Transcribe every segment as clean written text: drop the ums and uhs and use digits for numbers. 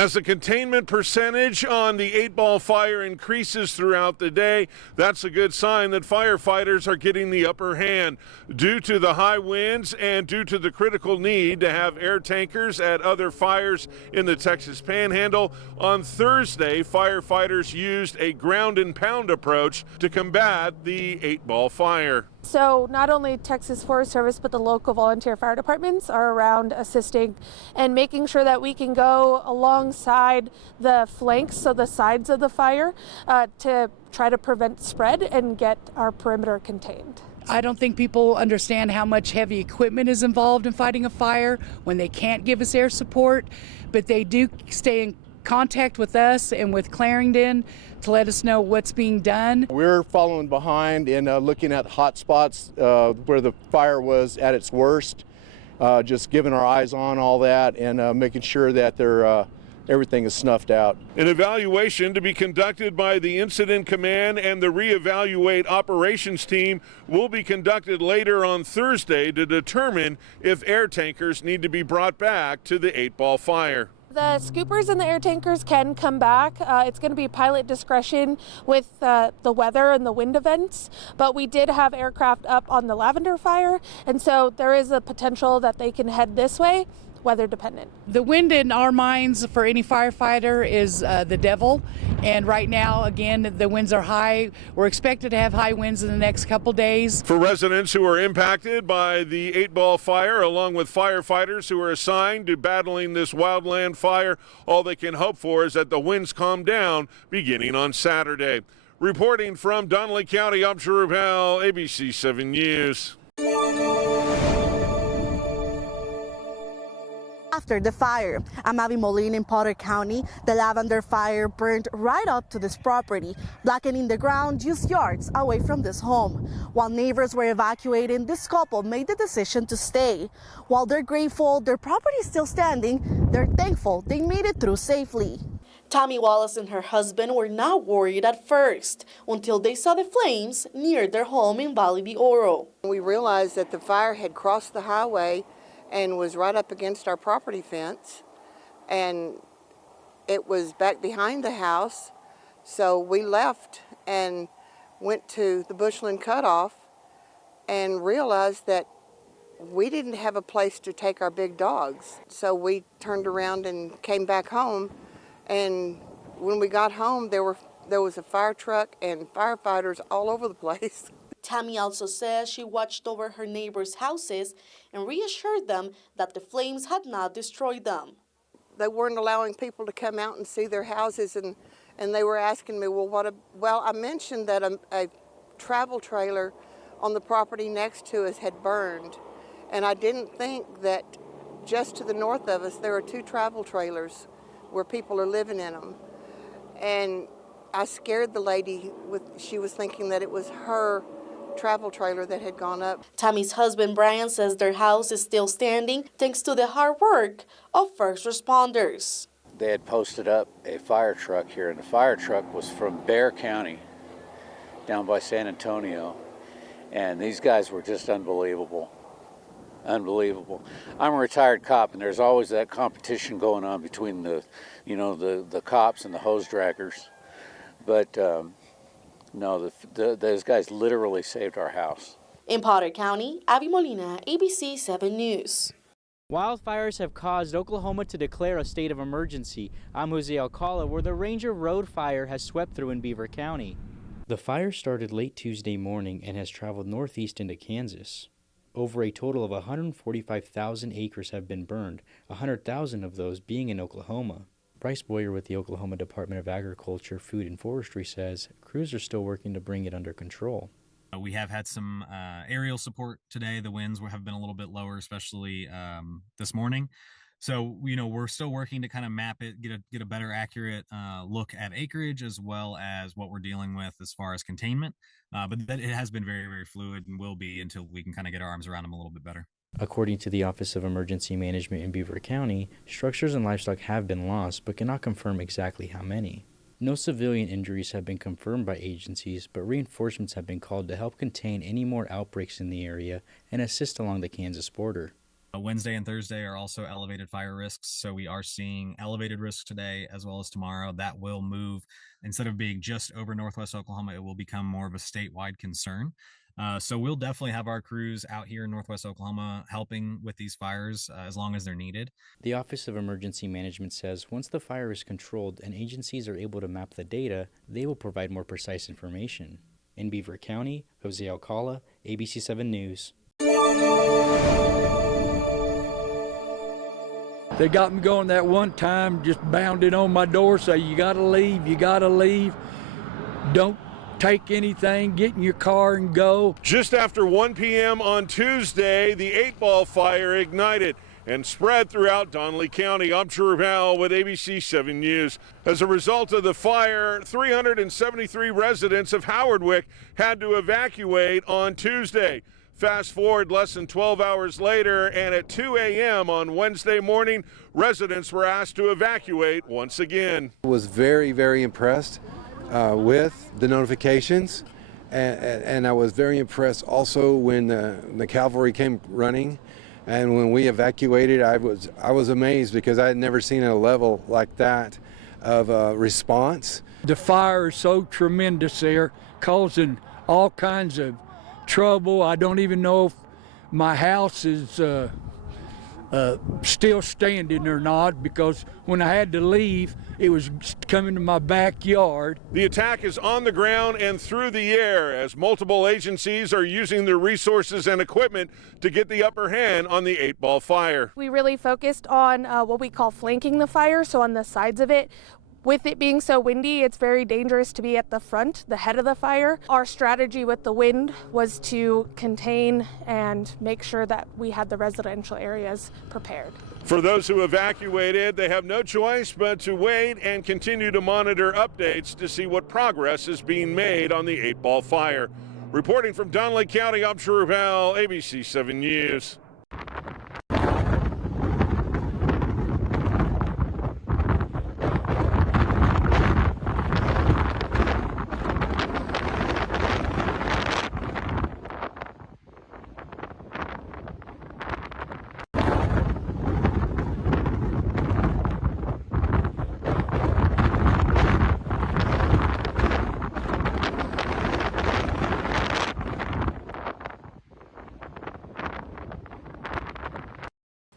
As the containment percentage on the 8-ball fire increases throughout the day, that's a good sign that firefighters are getting the upper hand. Due to the high winds and due to the critical need to have air tankers at other fires in the Texas Panhandle, on Thursday, firefighters used a ground and pound approach to combat the 8-ball fire. So not only Texas Forest Service, but the local volunteer fire departments are around assisting and making sure that we can go alongside the flanks, so the sides of the fire, to try to prevent spread and get our perimeter contained. I don't think people understand how much heavy equipment is involved in fighting a fire when they can't give us air support, but they do stay in contact with us and with Clarendon to let us know what's being done. We're following behind and looking at hot spots where the fire was at its worst, just giving our eyes on all that and making sure that everything is snuffed out. An evaluation to be conducted by the Incident Command and the Reevaluate Operations Team will be conducted later on Thursday to determine if air tankers need to be brought back to the 8-ball fire. The scoopers and the air tankers can come back. It's going to be pilot discretion with the weather and the wind events, but we did have aircraft up on the Lavender fire, and so there is a potential that they can head this way, weather dependent. The wind in our minds for any firefighter is the devil, and right now, again, the winds are high. We're expected to have high winds in the next couple days. For residents who are impacted by the 8-ball fire, along with firefighters who are assigned to battling this wildland fire, all they can hope for is that the winds calm down beginning on Saturday. Reporting from Donnelly County, I'm Drew Bell, ABC 7 News. After the fire, I'm Abby Molina in Potter County. The Lavender fire burned right up to this property, blackening the ground just yards away from this home. While neighbors were evacuating, this couple made the decision to stay. While they're grateful their property is still standing, they're thankful they made it through safely. Tammy Wallace and her husband were not worried at first until they saw the flames near their home in Valle de Oro. We realized that the fire had crossed the highway and was right up against our property fence, and it was back behind the house. So we left and went to the Bushland Cutoff and realized that we didn't have a place to take our big dogs. So we turned around and came back home, and when we got home, there was a fire truck and firefighters all over the place. Tammy also says she watched over her neighbors' houses and reassured them that the flames had not destroyed them. They weren't allowing people to come out and see their houses, and they were asking me, well, I mentioned that a travel trailer on the property next to us had burned, and I didn't think that just to the north of us there are 2 travel trailers where people are living in them. And I scared the lady she was thinking that it was her travel trailer that had gone up. Tammy's husband Brian says their house is still standing thanks to the hard work of first responders. They had posted up a fire truck here, and the fire truck was from Beaver County down by San Antonio, and these guys were just unbelievable. Unbelievable. I'm a retired cop, and there's always that competition going on between the cops and the hose draggers, but no, those guys literally saved our house. In Potter County, Abby Molina, ABC 7 News. Wildfires have caused Oklahoma to declare a state of emergency. I'm Jose Alcala, where the Ranger Road fire has swept through in Beaver County. The fire started late Tuesday morning and has traveled northeast into Kansas. Over a total of 145,000 acres have been burned, 100,000 of those being in Oklahoma. Bryce Boyer with the Oklahoma Department of Agriculture, Food and Forestry says crews are still working to bring it under control. We have had some aerial support today. The winds have been a little bit lower, especially this morning. So, we're still working to kind of map it, get a better accurate look at acreage as well as what we're dealing with as far as containment. But that it has been very, very fluid and will be until we can kind of get our arms around them a little bit better. According to the Office of Emergency Management in Beaver County, structures and livestock have been lost but cannot confirm exactly how many. No civilian injuries have been confirmed by agencies, but reinforcements have been called to help contain any more outbreaks in the area and assist along the Kansas border. Wednesday and Thursday are also elevated fire risks. So we are seeing elevated risks today as well as tomorrow. That will move. Instead of being just over Northwest Oklahoma, it will become more of a statewide concern. So we'll definitely have our crews out here in Northwest Oklahoma helping with these fires as long as they're needed. The Office of Emergency Management says once the fire is controlled and agencies are able to map the data, they will provide more precise information. In Beaver County, Jose Alcala, ABC 7 News. They got me going that one time, just bounded on my door, say, you gotta leave, you gotta leave. Don't take anything, get in your car and go. Just after 1 p.m. on Tuesday, the 8-ball fire ignited and spread throughout Donnelly County. I'm Drew Howell with ABC 7 News. As a result of the fire, 373 residents of Howardwick had to evacuate on Tuesday. Fast forward less than 12 hours later, and at 2 a.m. on Wednesday morning, residents were asked to evacuate once again. I was very, very impressed with the notifications, and I was very impressed also when the cavalry came running, and when we evacuated, I was amazed because I had never seen a level like that of response. The fire is so tremendous there, causing all kinds of trouble. I don't even know if my house is still standing or not, because when I had to leave, it was coming to my backyard. The attack is on the ground and through the air as multiple agencies are using their resources and equipment to get the upper hand on the 8-ball fire. We really focused on what we call flanking the fire, so on the sides of it. With it being so windy, it's very dangerous to be at the front, the head of the fire. Our strategy with the wind was to contain and make sure that we had the residential areas prepared. For those who evacuated, they have no choice but to wait and continue to monitor updates to see what progress is being made on the 8-ball fire. Reporting from Donnelly County, I'm Drew Howell, ABC 7 News.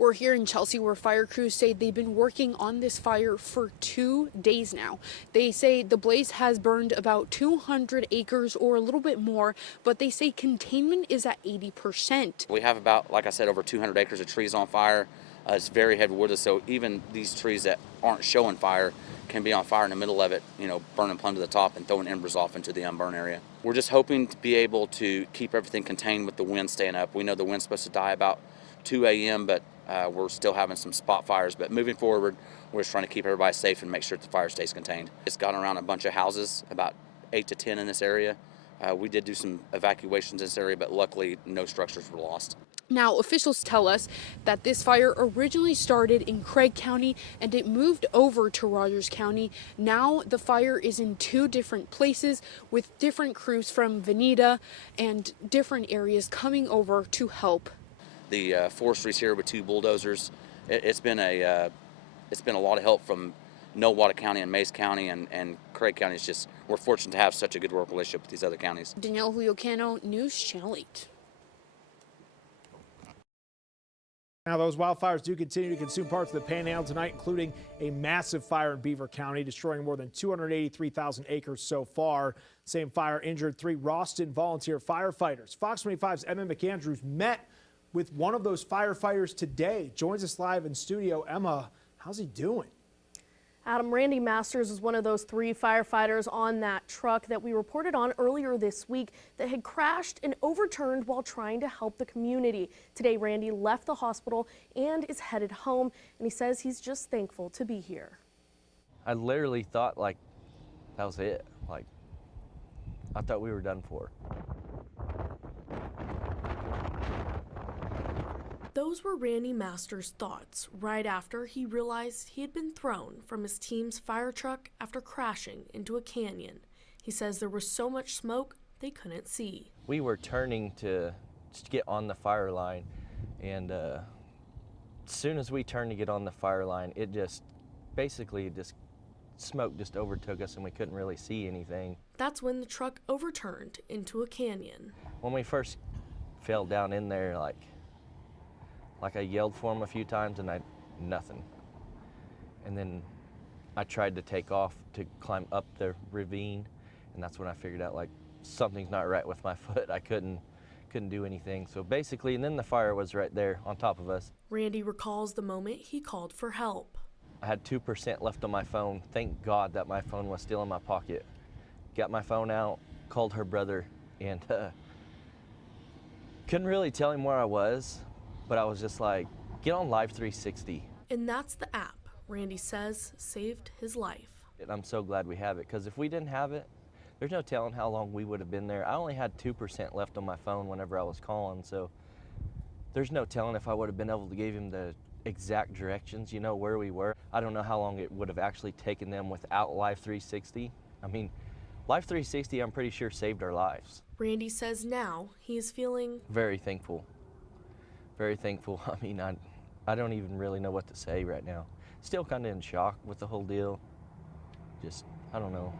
We're here in Chelsea where fire crews say they've been working on this fire for 2 days now. They say the blaze has burned about 200 acres or a little bit more, but they say containment is at 80%. We have about, like I said, over 200 acres of trees on fire. It's very heavy wood, so even these trees that aren't showing fire can be on fire in the middle of it, burning plumb to the top and throwing embers off into the unburned area. We're just hoping to be able to keep everything contained with the wind staying up. We know the wind's supposed to die about 2 a.m., but we're still having some spot fires. But moving forward, we're just trying to keep everybody safe and make sure that the fire stays contained. It's gotten around a bunch of houses, about 8 to 10 in this area. We did do some evacuations in this area, but luckily no structures were lost. Now, officials tell us that this fire originally started in Craig County and it moved over to Rogers County. Now the fire is in 2 different places with different crews from Veneta and different areas coming over to help. The forestry's here with 2 bulldozers. It's been a lot of help from Nowata County and Mays County and Craig County. It's just, we're fortunate to have such a good work relationship with these other counties. Danielle Huliocano, News Channel 8. Now, those wildfires do continue to consume parts of the Panhandle tonight, including a massive fire in Beaver County, destroying more than 283,000 acres so far. Same fire injured 3 Ralston volunteer firefighters. Fox 25's Emma McAndrews met with one of those firefighters today. Joins us live in studio. Emma, how's he doing? Adam, Randy Masters is one of those 3 firefighters on that truck that we reported on earlier this week that had crashed and overturned while trying to help the community. Today, Randy left the hospital and is headed home, and he says he's just thankful to be here. I literally thought that was it. I thought we were done for. Those were Randy Masters' thoughts right after he realized he had been thrown from his team's fire truck after crashing into a canyon. He says there was so much smoke they couldn't see. We were turning to just get on the fire line, and as soon as we turned to get on the fire line, it just basically smoke just overtook us and we couldn't really see anything. That's when the truck overturned into a canyon. When we first fell down in there, like I yelled for him a few times and nothing. And then I tried to take off to climb up the ravine, and that's when I figured out like something's not right with my foot. I couldn't do anything. So basically, and then the fire was right there on top of us. Randy recalls the moment he called for help. I had 2% left on my phone. Thank God that my phone was still in my pocket. Got my phone out, called her brother, and couldn't really tell him where I was, but I was just like, get on Live 360. And that's the app Randy says saved his life. And I'm so glad we have it, because if we didn't have it, there's no telling how long we would have been there. I only had 2% left on my phone whenever I was calling, so there's no telling if I would have been able to give him the exact directions, you know, where we were. I don't know how long it would have actually taken them without Live 360. I mean, Live 360, I'm pretty sure, saved our lives. Randy says now he is feeling very thankful. Very thankful. I mean, I don't even really know what to say right now. Still kind of in shock with the whole deal. Just, I don't know.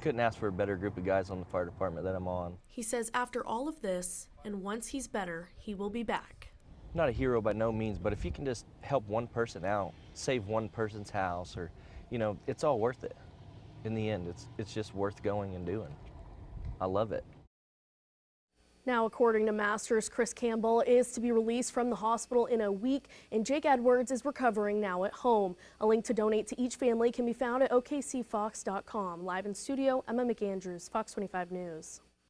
Couldn't ask for a better group of guys on the fire department that I'm on. He says after all of this, and once he's better, he will be back. Not a hero by no means, but if you can just help one person out, save one person's house, or, you know, it's all worth it. In the end, it's just worth going and doing. I love it. Now, according to Masters, Chris Campbell is to be released from the hospital in a week, and Jake Edwards is recovering now at home. A link to donate to each family can be found at okcfox.com. Live in studio, Emma McAndrews, Fox 25 News.